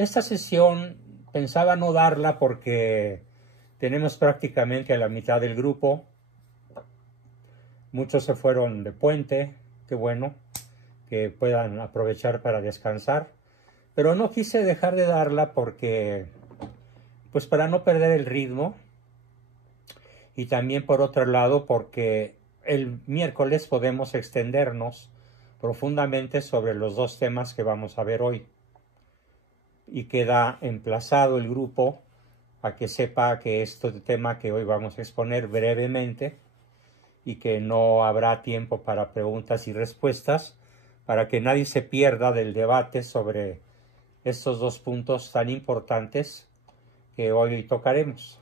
Esta sesión pensaba no darla porque tenemos prácticamente a la mitad del grupo. Muchos se fueron de puente, qué bueno, que puedan aprovechar para descansar. Pero no quise dejar de darla porque, pues para no perder el ritmo. Y también por otro lado porque el miércoles podemos extendernos profundamente sobre los dos temas que vamos a ver hoy. Y queda emplazado el grupo a que sepa que este tema que hoy vamos a exponer brevemente y que no habrá tiempo para preguntas y respuestas, para que nadie se pierda del debate sobre estos dos puntos tan importantes que hoy tocaremos.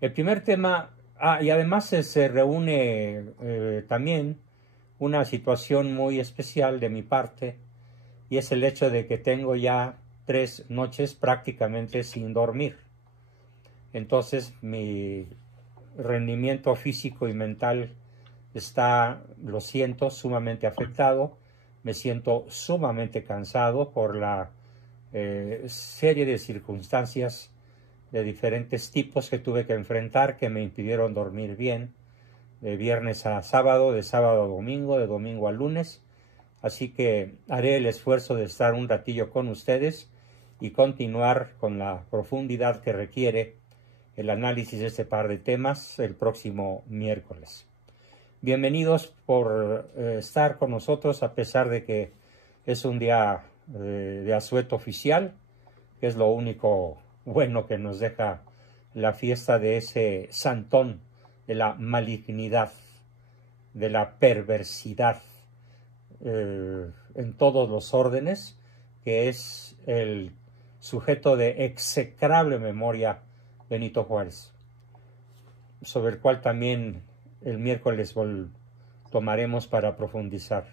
El primer tema, y además se reúne también una situación muy especial de mi parte, y es el hecho de que tengo ya 3 noches prácticamente sin dormir. Entonces mi rendimiento físico y mental está, lo siento, sumamente afectado. Me siento sumamente cansado por la serie de circunstancias de diferentes tipos que tuve que enfrentar que me impidieron dormir bien, de viernes a sábado, de sábado a domingo, de domingo a lunes. Así que haré el esfuerzo de estar un ratillo con ustedes y continuar con la profundidad que requiere el análisis de este par de temas el próximo miércoles. Bienvenidos por estar con nosotros a pesar de que es un día de asueto oficial, que es lo único bueno que nos deja la fiesta de ese santón de la malignidad, de la perversidad en todos los órdenes, que es el sujeto de execrable memoria Benito Juárez, sobre el cual también el miércoles tomaremos para profundizar.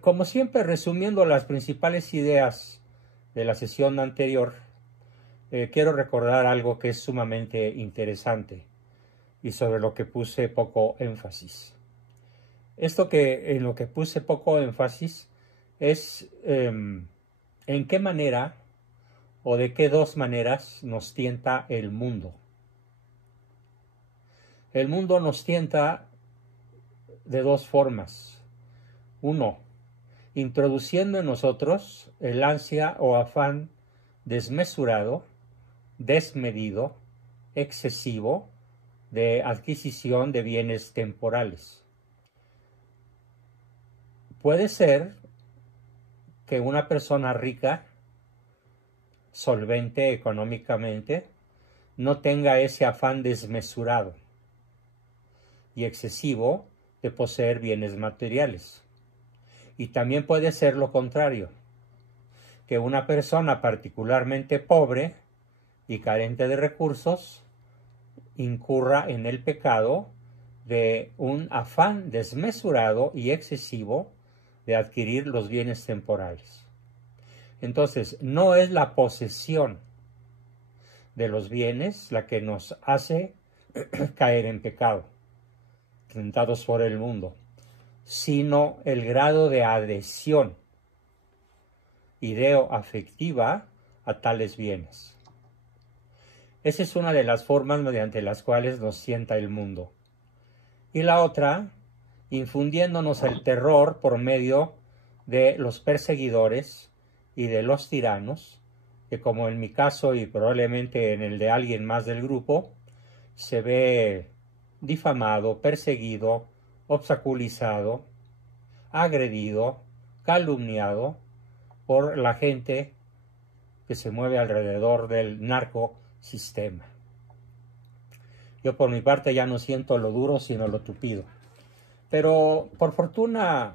Como siempre, resumiendo las principales ideas de la sesión anterior, quiero recordar algo que es sumamente interesante y sobre lo que puse poco énfasis. En lo que puse poco énfasis es en qué manera o de qué dos maneras nos tienta el mundo. El mundo nos tienta de dos formas. Uno, introduciendo en nosotros el ansia o afán desmesurado, desmedido, excesivo de adquisición de bienes temporales. Puede ser que una persona rica, solvente económicamente, no tenga ese afán desmesurado y excesivo de poseer bienes materiales. Y también puede ser lo contrario, que una persona particularmente pobre y carente de recursos incurra en el pecado de un afán desmesurado y excesivo de adquirir los bienes temporales. Entonces, no es la posesión de los bienes la que nos hace caer en pecado, tentados por el mundo, sino el grado de adhesión ideo-afectiva a tales bienes. Esa es una de las formas mediante las cuales nos tienta el mundo. Y la otra, infundiéndonos el terror por medio de los perseguidores y de los tiranos, que como en mi caso y probablemente en el de alguien más del grupo, se ve difamado, perseguido, obstaculizado, agredido, calumniado por la gente que se mueve alrededor del narcosistema. Yo por mi parte ya no siento lo duro sino lo tupido. Pero por fortuna,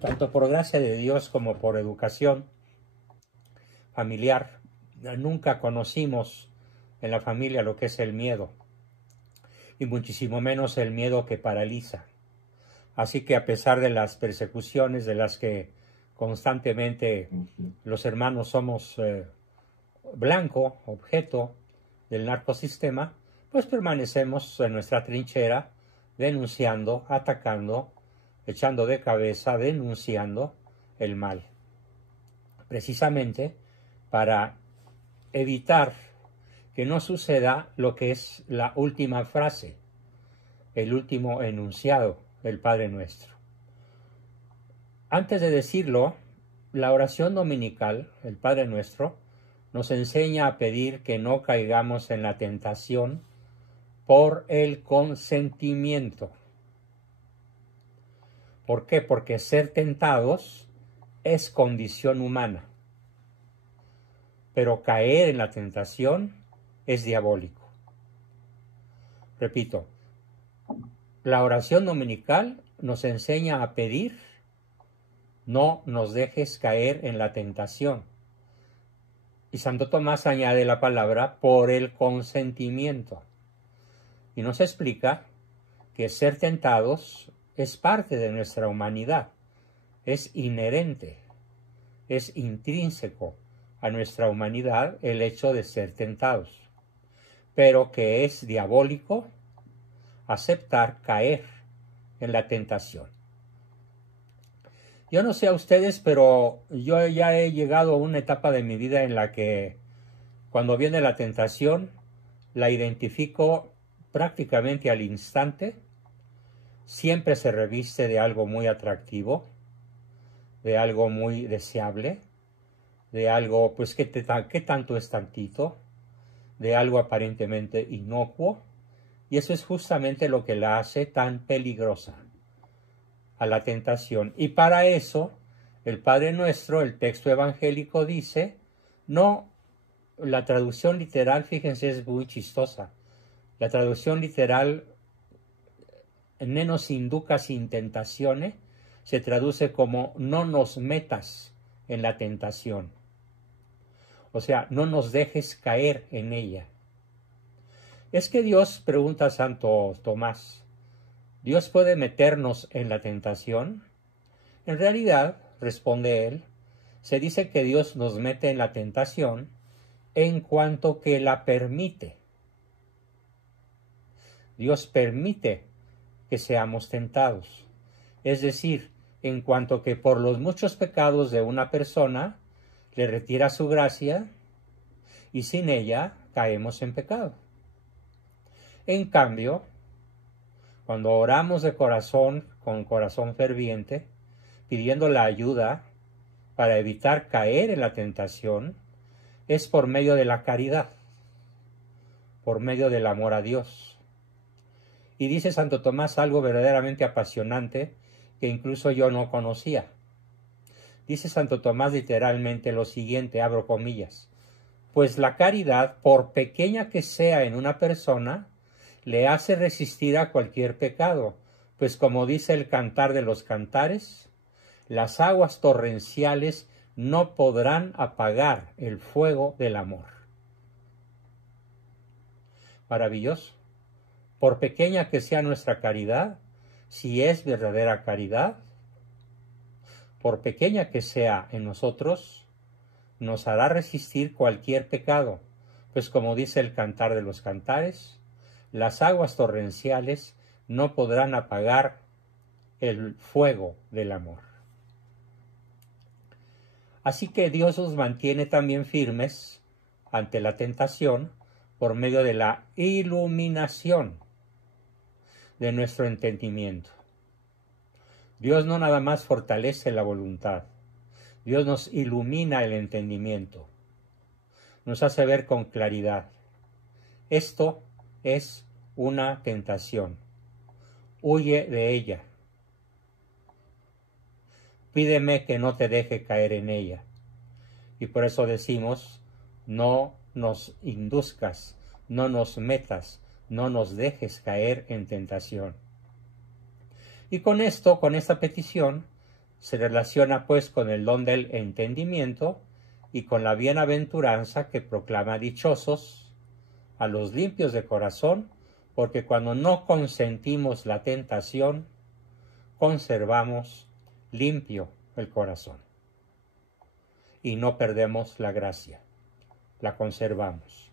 tanto por gracia de Dios como por educación familiar, nunca conocimos en la familia lo que es el miedo, y muchísimo menos el miedo que paraliza. Así que a pesar de las persecuciones de las que constantemente los hermanos somos blanco, objeto del narcosistema, pues permanecemos en nuestra trinchera denunciando, atacando echando de cabeza, denunciando el mal, precisamente para evitar que no suceda lo que es la última frase, el último enunciado del Padre Nuestro. Antes de decirlo, la oración dominical, el Padre Nuestro, nos enseña a pedir que no caigamos en la tentación por el consentimiento. ¿Por qué? Porque ser tentados es condición humana, pero caer en la tentación es diabólico. Repito, la oración dominical nos enseña a pedir: no nos dejes caer en la tentación. Y Santo Tomás añade la palabra por el consentimiento. Y nos explica que ser tentados es parte de nuestra humanidad, es inherente, es intrínseco a nuestra humanidad el hecho de ser tentados, pero que es diabólico aceptar caer en la tentación. Yo no sé a ustedes, pero yo ya he llegado a una etapa de mi vida en la que cuando viene la tentación la identifico prácticamente al instante. Siempre se reviste de algo muy atractivo, de algo muy deseable, de algo, pues, ¿qué tanto es tantito? De algo aparentemente inocuo, y eso es justamente lo que la hace tan peligrosa a la tentación. Y para eso, el Padre Nuestro, el texto evangélico dice, no, la traducción literal, fíjense, es muy chistosa. La traducción literal, ne nos inducas in tentatione, se traduce como no nos metas en la tentación. O sea, no nos dejes caer en ella. Es que Dios, pregunta Santo Tomás, ¿Dios puede meternos en la tentación? En realidad, responde él, se dice que Dios nos mete en la tentación en cuanto que la permite. Dios permite que seamos tentados. Es decir, en cuanto que por los muchos pecados de una persona le retira su gracia y sin ella caemos en pecado. En cambio, cuando oramos de corazón, con corazón ferviente, pidiendo la ayuda para evitar caer en la tentación, es por medio de la caridad, por medio del amor a Dios. Y dice Santo Tomás algo verdaderamente apasionante que incluso yo no conocía. Dice Santo Tomás literalmente lo siguiente, abro comillas, pues la caridad, por pequeña que sea en una persona, le hace resistir a cualquier pecado, pues como dice el Cantar de los Cantares, las aguas torrenciales no podrán apagar el fuego del amor. Maravilloso. Por pequeña que sea nuestra caridad, si es verdadera caridad, por pequeña que sea en nosotros, nos hará resistir cualquier pecado, pues como dice el Cantar de los Cantares, las aguas torrenciales no podrán apagar el fuego del amor. Así que Dios nos mantiene también firmes ante la tentación por medio de la iluminación de nuestro entendimiento. Dios no nada más fortalece la voluntad, Dios nos ilumina el entendimiento, nos hace ver con claridad. Esto es una tentación. Huye de ella. Pídeme que no te deje caer en ella. Y por eso decimos, no nos induzcas, no nos metas, no nos dejes caer en tentación. Y con esto, con esta petición, se relaciona pues con el don del entendimiento y con la bienaventuranza que proclama dichosos a los limpios de corazón, porque cuando no consentimos la tentación, conservamos limpio el corazón. Y no perdemos la gracia, la conservamos.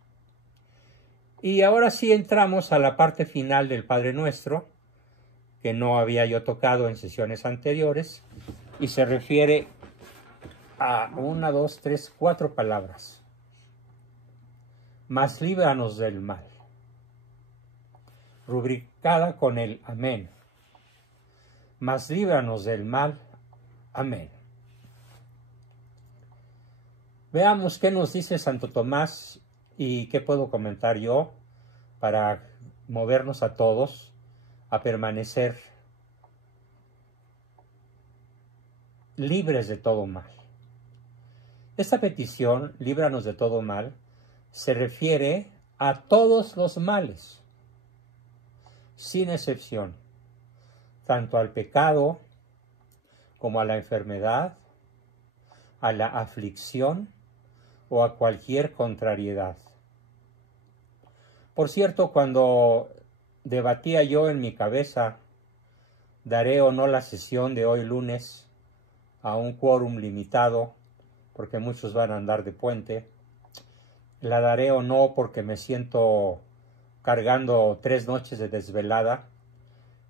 Y ahora sí entramos a la parte final del Padre Nuestro, que no había yo tocado en sesiones anteriores y se refiere a 1, 2, 3, 4 palabras. Mas líbranos del mal, rubricada con el amén. Mas líbranos del mal, amén. Veamos qué nos dice Santo Tomás y qué puedo comentar yo para movernos a todos a permanecer libres de todo mal. Esta petición, líbranos de todo mal, se refiere a todos los males, sin excepción, tanto al pecado como a la enfermedad, a la aflicción o a cualquier contrariedad. Por cierto, cuando debatía yo en mi cabeza, daré o no la sesión de hoy lunes a un quórum limitado, porque muchos van a andar de puente, la daré o no porque me siento cargando 3 noches de desvelada.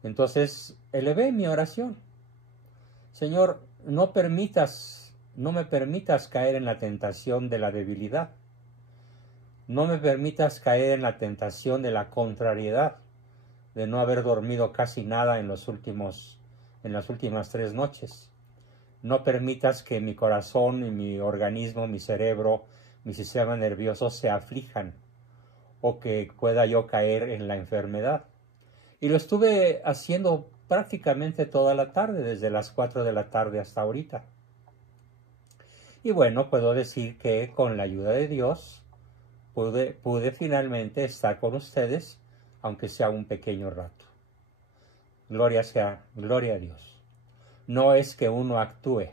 Entonces elevé mi oración. Señor, no me permitas caer en la tentación de la debilidad. No me permitas caer en la tentación de la contrariedad, de no haber dormido casi nada en las últimas 3 noches. No permitas que mi corazón y mi organismo, mi cerebro, mi sistema nervioso se aflijan o que pueda yo caer en la enfermedad. Y lo estuve haciendo prácticamente toda la tarde, desde las 4 de la tarde hasta ahorita. Y bueno, puedo decir que con la ayuda de Dios pude finalmente estar con ustedes, aunque sea un pequeño rato. Gloria a Dios. No es que uno actúe.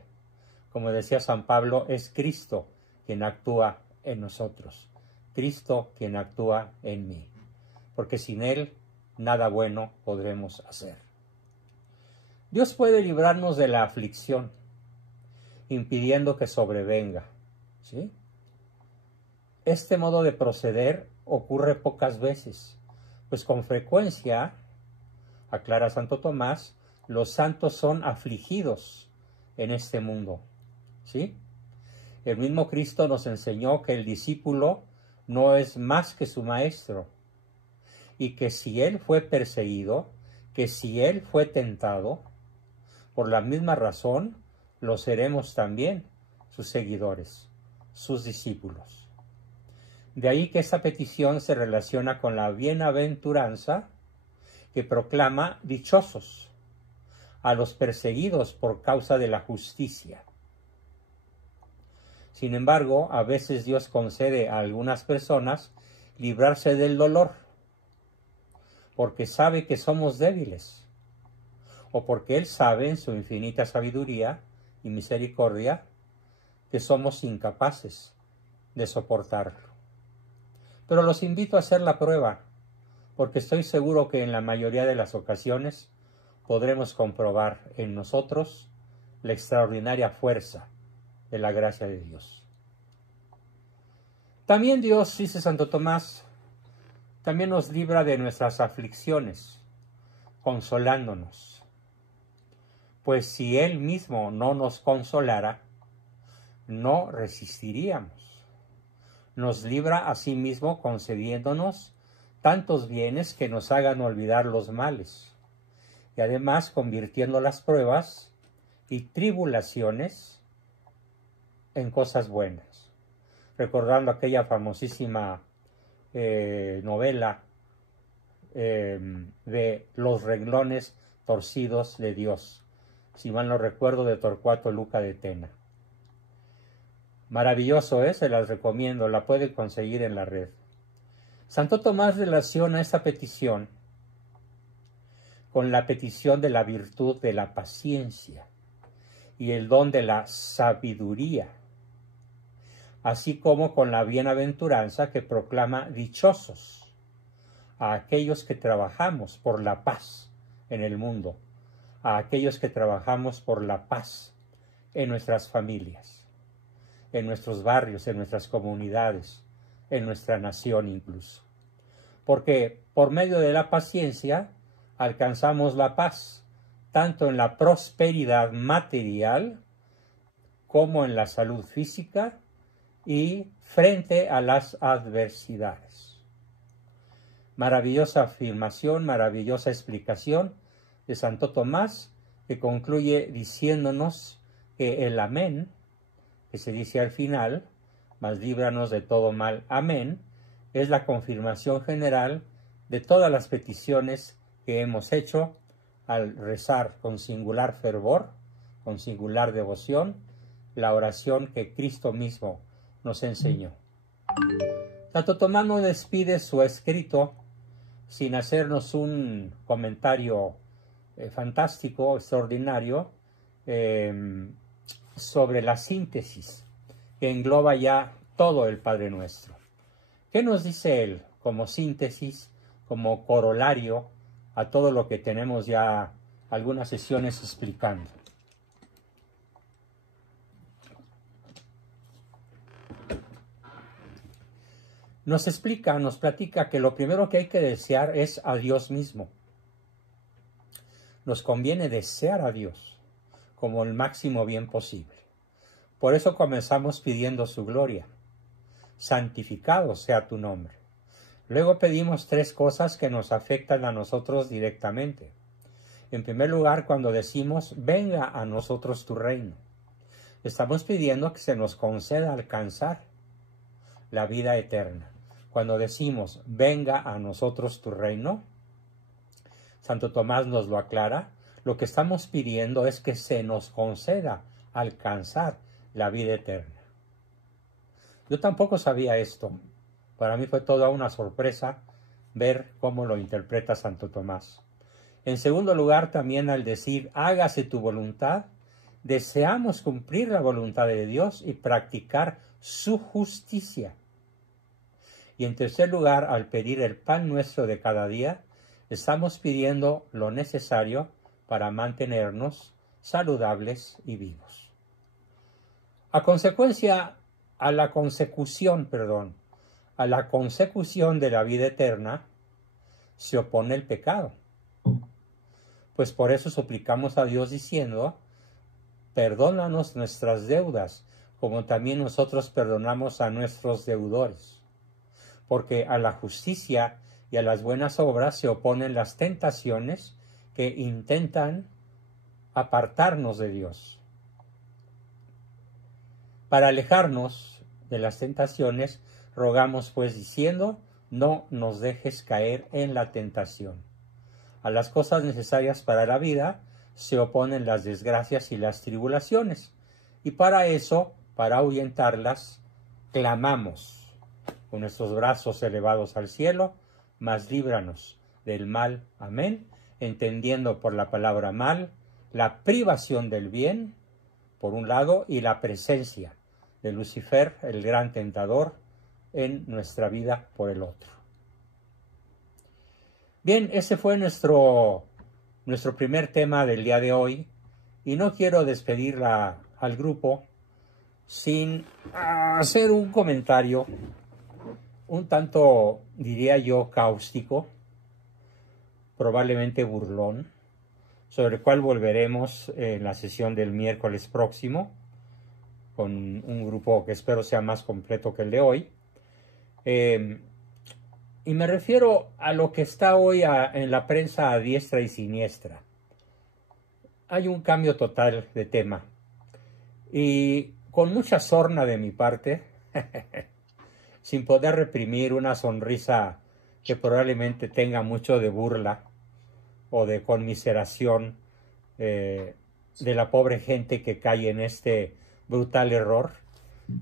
Como decía San Pablo, es Cristo quien actúa en nosotros. Cristo quien actúa en mí. Porque sin Él, nada bueno podremos hacer. Dios puede librarnos de la aflicción, impidiendo que sobrevenga, ¿sí? Este modo de proceder ocurre pocas veces, pues con frecuencia, aclara Santo Tomás, los santos son afligidos en este mundo, ¿sí? El mismo Cristo nos enseñó que el discípulo no es más que su maestro, y que si él fue perseguido, que si él fue tentado, por la misma razón lo seremos también sus seguidores, sus discípulos. De ahí que esta petición se relaciona con la bienaventuranza que proclama dichosos a los perseguidos por causa de la justicia. Sin embargo, a veces Dios concede a algunas personas librarse del dolor, porque sabe que somos débiles, o porque Él sabe en su infinita sabiduría y misericordia que somos incapaces de soportarlo. Pero los invito a hacer la prueba, porque estoy seguro que en la mayoría de las ocasiones podremos comprobar en nosotros la extraordinaria fuerza de la gracia de Dios. También Dios, dice Santo Tomás, también nos libra de nuestras aflicciones, consolándonos. Pues si Él mismo no nos consolara, no resistiríamos. Nos libra a sí mismo concediéndonos tantos bienes que nos hagan olvidar los males, y además convirtiendo las pruebas y tribulaciones en cosas buenas. Recordando aquella famosísima novela de Los renglones torcidos de Dios, si mal no recuerdo, de Torcuato Luca de Tena. Maravilloso, se las recomiendo, la pueden conseguir en la red. Santo Tomás relaciona esta petición con la petición de la virtud de la paciencia y el don de la sabiduría, así como con la bienaventuranza que proclama dichosos a aquellos que trabajamos por la paz en el mundo, a aquellos que trabajamos por la paz en nuestras familias, en nuestros barrios, en nuestras comunidades, en nuestra nación incluso. Porque por medio de la paciencia alcanzamos la paz, tanto en la prosperidad material como en la salud física y frente a las adversidades. Maravillosa afirmación, maravillosa explicación de Santo Tomás, que concluye diciéndonos que el amén, que se dice al final, mas líbranos de todo mal, amén, es la confirmación general de todas las peticiones que hemos hecho al rezar con singular fervor, con singular devoción, la oración que Cristo mismo nos enseñó. Santo Tomás nos despide su escrito sin hacernos un comentario fantástico, extraordinario, sobre la síntesis que engloba ya todo el Padre Nuestro. ¿Qué nos dice él como síntesis, como corolario a todo lo que tenemos ya algunas sesiones explicando? Nos explica, nos platica que lo primero que hay que desear es a Dios mismo. Nos conviene desear a Dios como el máximo bien posible. Por eso comenzamos pidiendo su gloria. Santificado sea tu nombre. Luego pedimos tres cosas que nos afectan a nosotros directamente. En primer lugar, cuando decimos, venga a nosotros tu reino, estamos pidiendo que se nos conceda alcanzar la vida eterna. Cuando decimos, venga a nosotros tu reino, Santo Tomás nos lo aclara, lo que estamos pidiendo es que se nos conceda alcanzar la vida eterna. Yo tampoco sabía esto. Para mí fue toda una sorpresa ver cómo lo interpreta Santo Tomás. En segundo lugar, también al decir, hágase tu voluntad, deseamos cumplir la voluntad de Dios y practicar su justicia. Y en tercer lugar, al pedir el pan nuestro de cada día, estamos pidiendo lo necesario para mantenernos saludables y vivos. A la consecución de la vida eterna se opone el pecado. Pues por eso suplicamos a Dios diciendo, perdónanos nuestras deudas, como también nosotros perdonamos a nuestros deudores. Porque a la justicia y a las buenas obras se oponen las tentaciones que intentan apartarnos de Dios. Para alejarnos de las tentaciones, rogamos pues diciendo, no nos dejes caer en la tentación. A las cosas necesarias para la vida se oponen las desgracias y las tribulaciones, y para eso, para ahuyentarlas, clamamos con nuestros brazos elevados al cielo, mas líbranos del mal. Amén. Entendiendo por la palabra mal, la privación del bien, por un lado, y la presencia de Lucifer, el gran tentador, en nuestra vida por el otro. Bien, ese fue nuestro primer tema del día de hoy, y no quiero despedir al grupo sin hacer un comentario un tanto, diría yo, cáustico, probablemente burlón, sobre el cual volveremos en la sesión del miércoles próximo, con un grupo que espero sea más completo que el de hoy. Y me refiero a lo que está hoy en la prensa a diestra y siniestra. Hay un cambio total de tema. Y con mucha sorna de mi parte, sin poder reprimir una sonrisa que probablemente tenga mucho de burla o de conmiseración de la pobre gente que cae en este brutal error,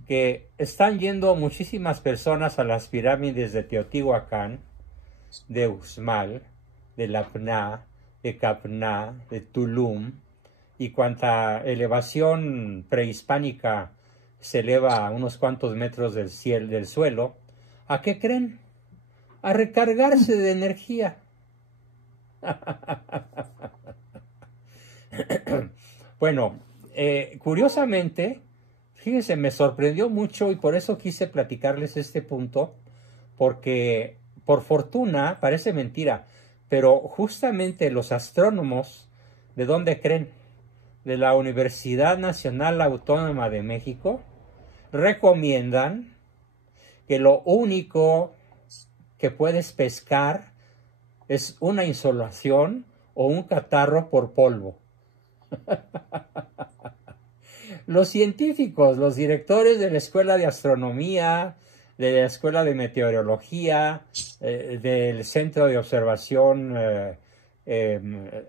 que están yendo muchísimas personas a las pirámides de Teotihuacán, de Uxmal, de Lapná, de Capná, de Tulum, y cuanta elevación prehispánica se eleva a unos cuantos metros del suelo. ¿A qué creen? A recargarse de energía. Bueno, curiosamente, fíjense, me sorprendió mucho y por eso quise platicarles este punto, porque por fortuna, parece mentira, Pero justamente los astrónomos, ¿de dónde creen? De la Universidad Nacional Autónoma de México, recomiendan que lo único que puedes pescar es una insolación o un catarro por polvo. Los científicos, los directores de la Escuela de Astronomía, de la Escuela de Meteorología, del Centro de Observación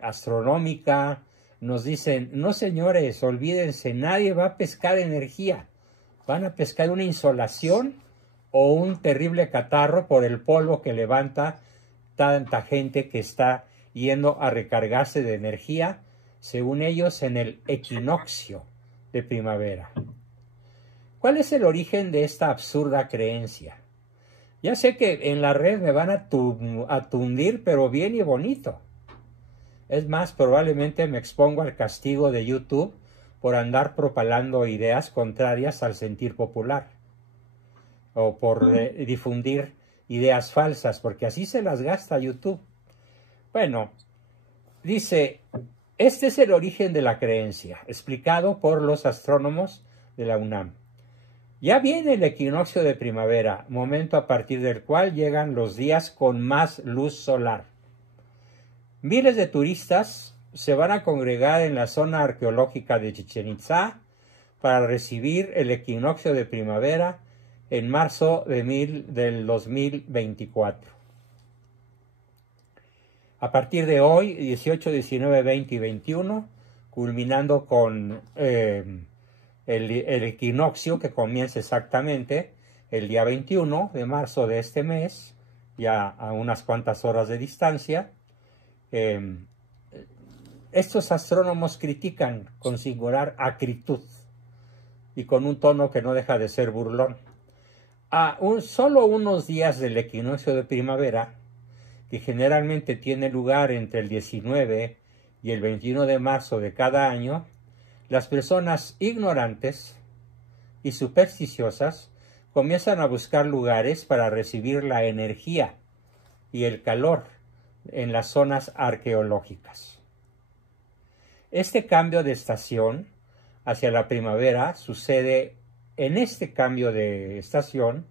Astronómica, nos dicen, no señores, olvídense, nadie va a pescar energía, van a pescar una insolación o un terrible catarro por el polvo que levanta tanta gente que está yendo a recargarse de energía, según ellos, en el equinoccio de primavera. ¿Cuál es el origen de esta absurda creencia? Ya sé que en la red me van a tundir, pero bien y bonito. Es más, probablemente me expongo al castigo de YouTube por andar propalando ideas contrarias al sentir popular o por difundir ideas falsas, porque así se las gasta YouTube. Bueno, dice, este es el origen de la creencia, explicado por los astrónomos de la UNAM. Ya viene el equinoccio de primavera, momento a partir del cual llegan los días con más luz solar. Miles de turistas se van a congregar en la zona arqueológica de Chichén Itzá para recibir el equinoccio de primavera en marzo del 2024. A partir de hoy, 18, 19, 20 y 21, culminando con el equinoccio que comienza exactamente el día 21 de marzo de este mes, ya a unas cuantas horas de distancia. Estos astrónomos critican con singular acritud y con un tono que no deja de ser burlón. Solo unos días del equinoccio de primavera, que generalmente tiene lugar entre el 19 y el 21 de marzo de cada año, las personas ignorantes y supersticiosas comienzan a buscar lugares para recibir la energía y el calor en las zonas arqueológicas. Este cambio de estación hacia la primavera sucede en este cambio de estación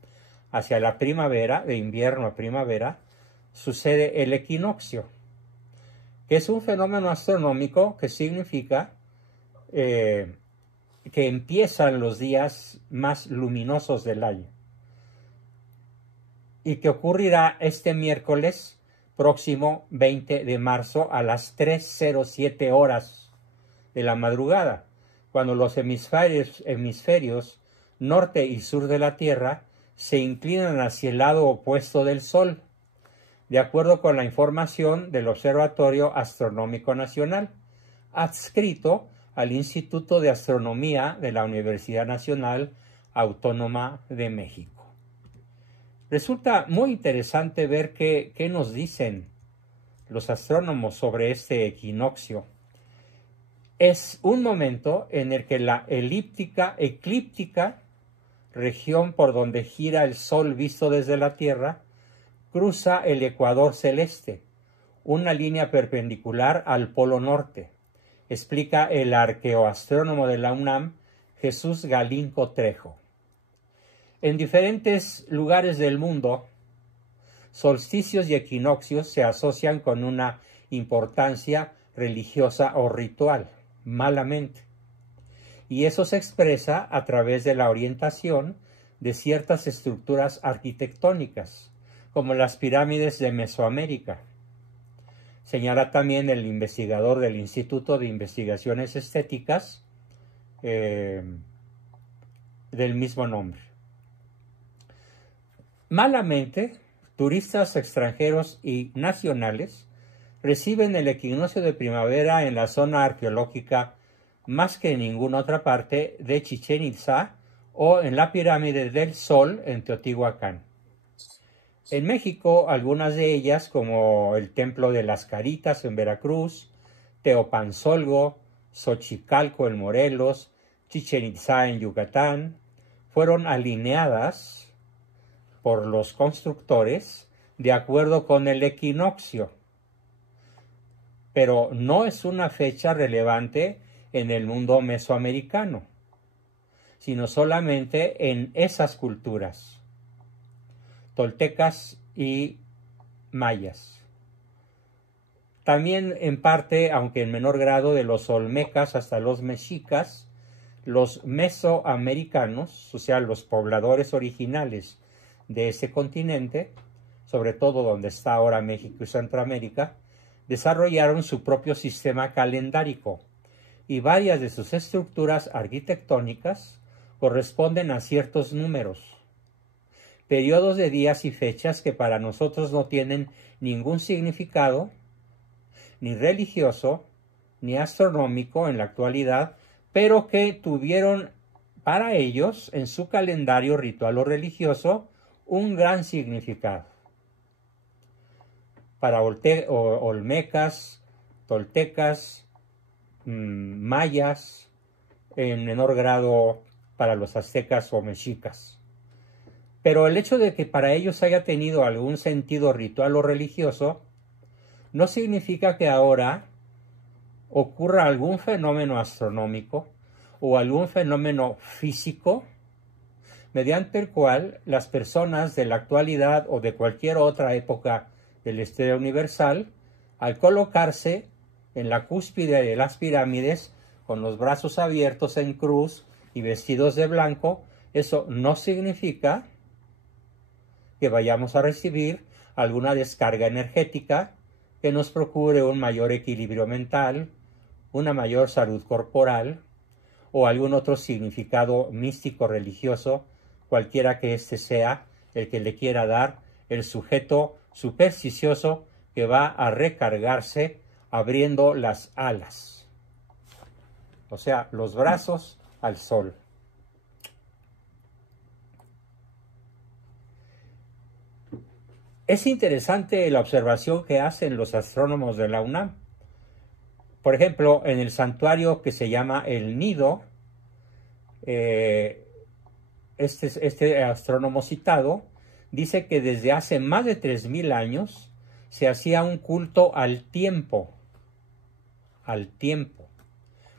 hacia la primavera, de invierno a primavera, sucede el equinoccio, que es un fenómeno astronómico que significa que empiezan los días más luminosos del año y que ocurrirá este miércoles próximo 20 de marzo a las 3:07 horas de la madrugada, cuando los hemisferios norte y sur de la Tierra se inclinan hacia el lado opuesto del Sol, de acuerdo con la información del Observatorio Astronómico Nacional, adscrito al Instituto de Astronomía de la Universidad Nacional Autónoma de México. Resulta muy interesante ver qué nos dicen los astrónomos sobre este equinoccio. Es un momento en el que la eclíptica región por donde gira el Sol visto desde la Tierra cruza el ecuador celeste, una línea perpendicular al polo norte, explica el arqueoastrónomo de la UNAM, Jesús Galinco Trejo. En diferentes lugares del mundo, solsticios y equinoccios se asocian con una importancia religiosa o ritual, malamente. Y eso se expresa a través de la orientación de ciertas estructuras arquitectónicas, como las pirámides de Mesoamérica. Señala también el investigador del Instituto de Investigaciones Estéticas del mismo nombre. Malamente, turistas extranjeros y nacionales reciben el equinoccio de primavera en la zona arqueológica más que en ninguna otra parte de Chichén Itzá o en la pirámide del Sol en Teotihuacán. En México, algunas de ellas, como el Templo de las Caritas en Veracruz, Teopanzolgo, Xochicalco en Morelos, Chichén Itzá en Yucatán, fueron alineadas por los constructores de acuerdo con el equinoccio. pero no es una fecha relevante en el mundo mesoamericano, sino solamente en esas culturas, toltecas y mayas. También en parte, aunque en menor grado, de los olmecas hasta los mexicas, los mesoamericanos, o sea, los pobladores originales de ese continente, sobre todo donde está ahora México y Centroamérica, desarrollaron su propio sistema calendárico y varias de sus estructuras arquitectónicas corresponden a ciertos números, periodos de días y fechas que para nosotros no tienen ningún significado, ni religioso, ni astronómico en la actualidad, pero que tuvieron para ellos, en su calendario ritual o religioso, un gran significado. Para olmecas, toltecas, mayas, en menor grado para los aztecas o mexicas. Pero el hecho de que para ellos haya tenido algún sentido ritual o religioso no significa que ahora ocurra algún fenómeno astronómico o algún fenómeno físico mediante el cual las personas de la actualidad o de cualquier otra época de la historia universal, al colocarse en la cúspide de las pirámides con los brazos abiertos en cruz y vestidos de blanco, eso no significa que vayamos a recibir alguna descarga energética que nos procure un mayor equilibrio mental, una mayor salud corporal o algún otro significado místico religioso, cualquiera que éste sea el que le quiera dar el sujeto supersticioso que va a recargarse abriendo las alas, o sea, los brazos al sol. Es interesante la observación que hacen los astrónomos de la UNAM. Por ejemplo, en el santuario que se llama El Nido, este astrónomo citado dice que desde hace más de 3000 años se hacía un culto al tiempo,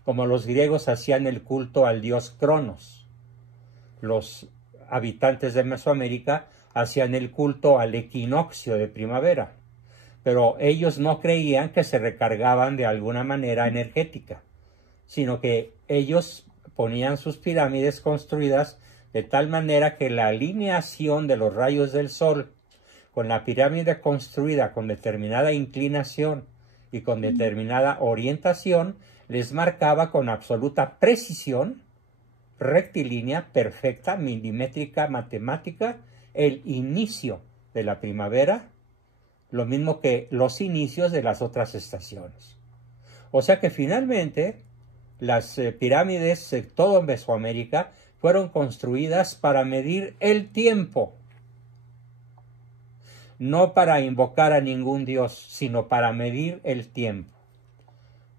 como los griegos hacían el culto al dios Cronos. Los habitantes de Mesoamérica hacían el culto al equinoccio de primavera, pero ellos no creían que se recargaban de alguna manera energética, sino que ellos ponían sus pirámides construidas de tal manera que la alineación de los rayos del sol con la pirámide construida con determinada inclinación y con determinada orientación les marcaba con absoluta precisión, rectilínea, perfecta, milimétrica, matemática, el inicio de la primavera, lo mismo que los inicios de las otras estaciones. O sea que finalmente las pirámides de todo Mesoamérica fueron construidas para medir el tiempo, no para invocar a ningún dios, sino para medir el tiempo.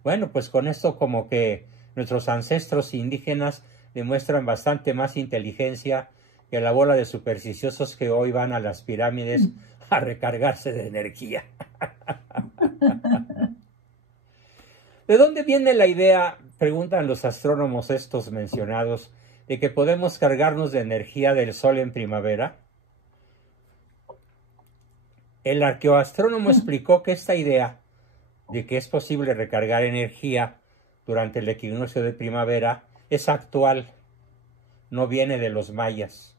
Bueno, pues con esto como que nuestros ancestros indígenas demuestran bastante más inteligencia que la bola de supersticiosos que hoy van a las pirámides a recargarse de energía. ¿De dónde viene la idea, preguntan los astrónomos estos mencionados, de que podemos cargarnos de energía del sol en primavera? El arqueoastrónomo explicó que esta idea de que es posible recargar energía durante el equinoccio de primavera es actual, no viene de los mayas,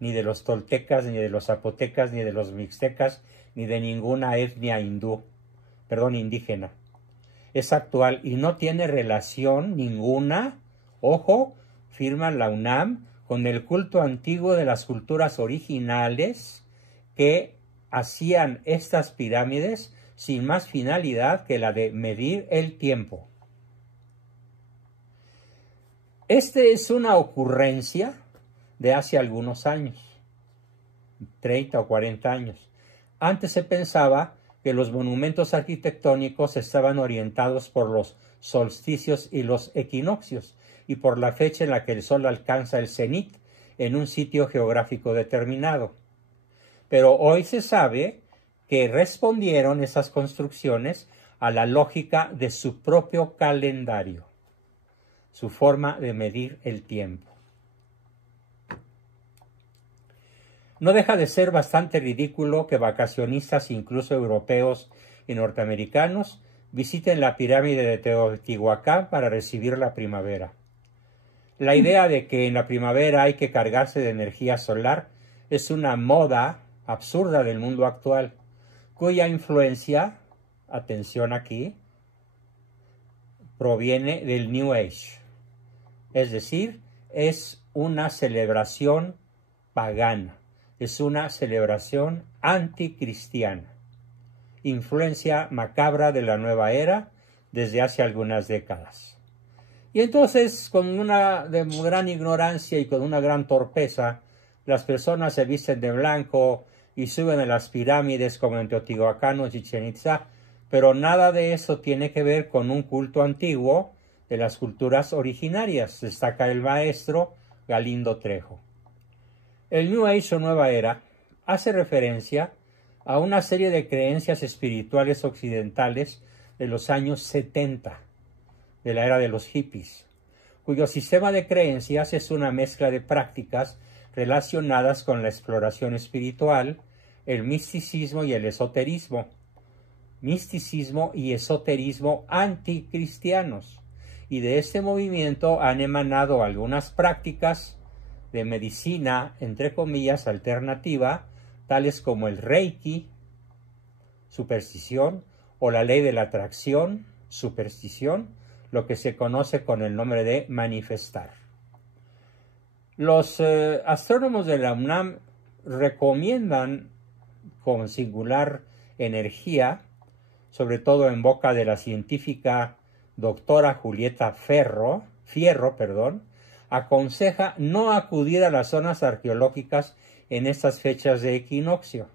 ni de los toltecas, ni de los zapotecas, ni de los mixtecas, ni de ninguna etnia indígena. Es actual y no tiene relación ninguna, ojo, firma la UNAM, con el culto antiguo de las culturas originales que hacían estas pirámides sin más finalidad que la de medir el tiempo. Este es una ocurrencia de hace algunos años, 30 o 40 años. Antes se pensaba que los monumentos arquitectónicos estaban orientados por los solsticios y los equinoccios y por la fecha en la que el sol alcanza el cenit en un sitio geográfico determinado. Pero hoy se sabe que respondieron esas construcciones a la lógica de su propio calendario, su forma de medir el tiempo. No deja de ser bastante ridículo que vacacionistas, incluso europeos y norteamericanos, visiten la pirámide de Teotihuacán para recibir la primavera. La idea de que en la primavera hay que cargarse de energía solar es una moda absurda del mundo actual, cuya influencia, atención aquí, proviene del New Age. Es decir, es una celebración pagana, es una celebración anticristiana. Influencia macabra de la nueva era desde hace algunas décadas. Y entonces, con una gran ignorancia y con una gran torpeza, las personas se visten de blanco y suben a las pirámides como en Teotihuacán o Chichén Itzá, pero nada de eso tiene que ver con un culto antiguo de las culturas originarias, destaca el maestro Galindo Trejo. El New Age o Nueva Era hace referencia a una serie de creencias espirituales occidentales de los años 70, de la era de los hippies, cuyo sistema de creencias es una mezcla de prácticas relacionadas con la exploración espiritual, el misticismo y el esoterismo. Misticismo y esoterismo anticristianos. Y de este movimiento han emanado algunas prácticas de medicina, entre comillas, alternativa, tales como el Reiki, superstición, o la ley de la atracción, superstición, lo que se conoce con el nombre de manifestar. Los astrónomos de la UNAM recomiendan con singular energía, sobre todo en boca de la científica doctora Julieta Fierro, aconseja no acudir a las zonas arqueológicas en estas fechas de equinoccio.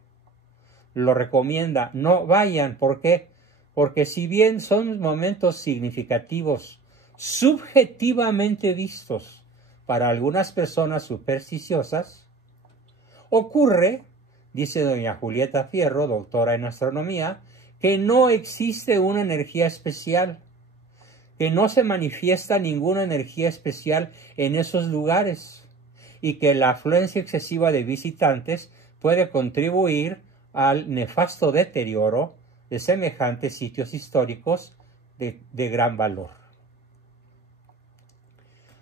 Lo recomienda, no vayan. ¿Por qué? Porque si bien son momentos significativos, subjetivamente vistos para algunas personas supersticiosas, ocurre, dice doña Julieta Fierro, doctora en astronomía, que no existe una energía especial, que no se manifiesta ninguna energía especial en esos lugares y que la afluencia excesiva de visitantes puede contribuir al nefasto deterioro de semejantes sitios históricos de gran valor.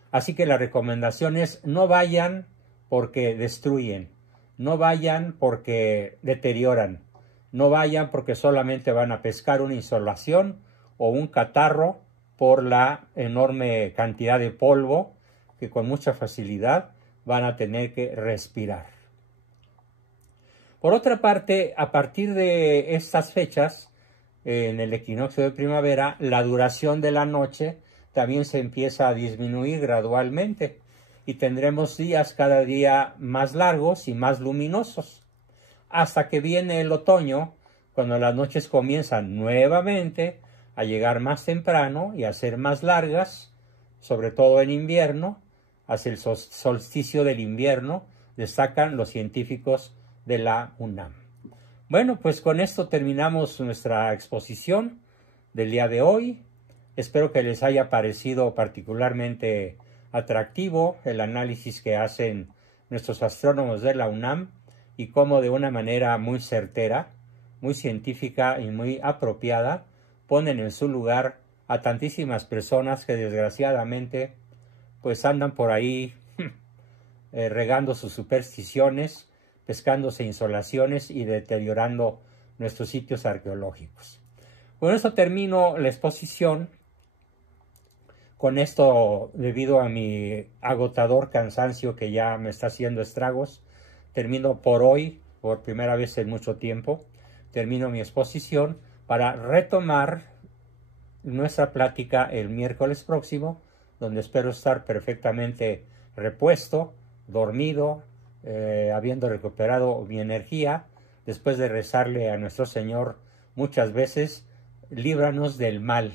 Así que la recomendación es no vayan porque destruyen, no vayan porque deterioran, no vayan porque solamente van a pescar una insolación o un catarro por la enorme cantidad de polvo que con mucha facilidad van a tener que respirar. Por otra parte, a partir de estas fechas, en el equinoccio de primavera, la duración de la noche también se empieza a disminuir gradualmente y tendremos días cada día más largos y más luminosos, hasta que viene el otoño, cuando las noches comienzan nuevamente a llegar más temprano y a ser más largas, sobre todo en invierno, hacia el solsticio del invierno, destacan los científicos de la UNAM. Bueno, pues con esto terminamos nuestra exposición del día de hoy. Espero que les haya parecido particularmente atractivo el análisis que hacen nuestros astrónomos de la UNAM y cómo de una manera muy certera, muy científica y muy apropiada ponen en su lugar a tantísimas personas que desgraciadamente pues andan por ahí regando sus supersticiones, pescándose insolaciones y deteriorando nuestros sitios arqueológicos. Con eso termino la exposición. Con esto, debido a mi agotador cansancio que ya me está haciendo estragos, termino por hoy, por primera vez en mucho tiempo, termino mi exposición para retomar nuestra plática el miércoles próximo, donde espero estar perfectamente repuesto, dormido, habiendo recuperado mi energía, después de rezarle a nuestro Señor muchas veces, líbranos del mal.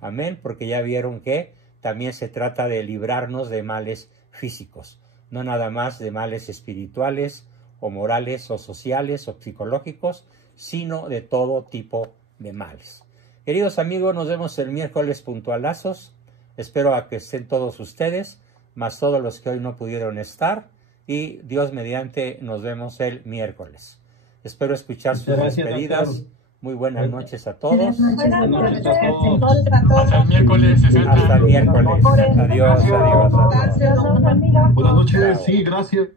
Amén, porque ya vieron que también se trata de librarnos de males físicos, no nada más de males espirituales o morales o sociales o psicológicos, sino de todo tipo de males. Queridos amigos, nos vemos el miércoles puntualazos. Espero a que estén todos ustedes, más todos los que hoy no pudieron estar. Y Dios mediante, nos vemos el miércoles. Espero escuchar sus despedidas. Muy buenas noches a todos. Buenas noches a todos. Hasta el miércoles. Hasta el miércoles. Adiós, adiós, adiós. Buenas noches, sí, gracias.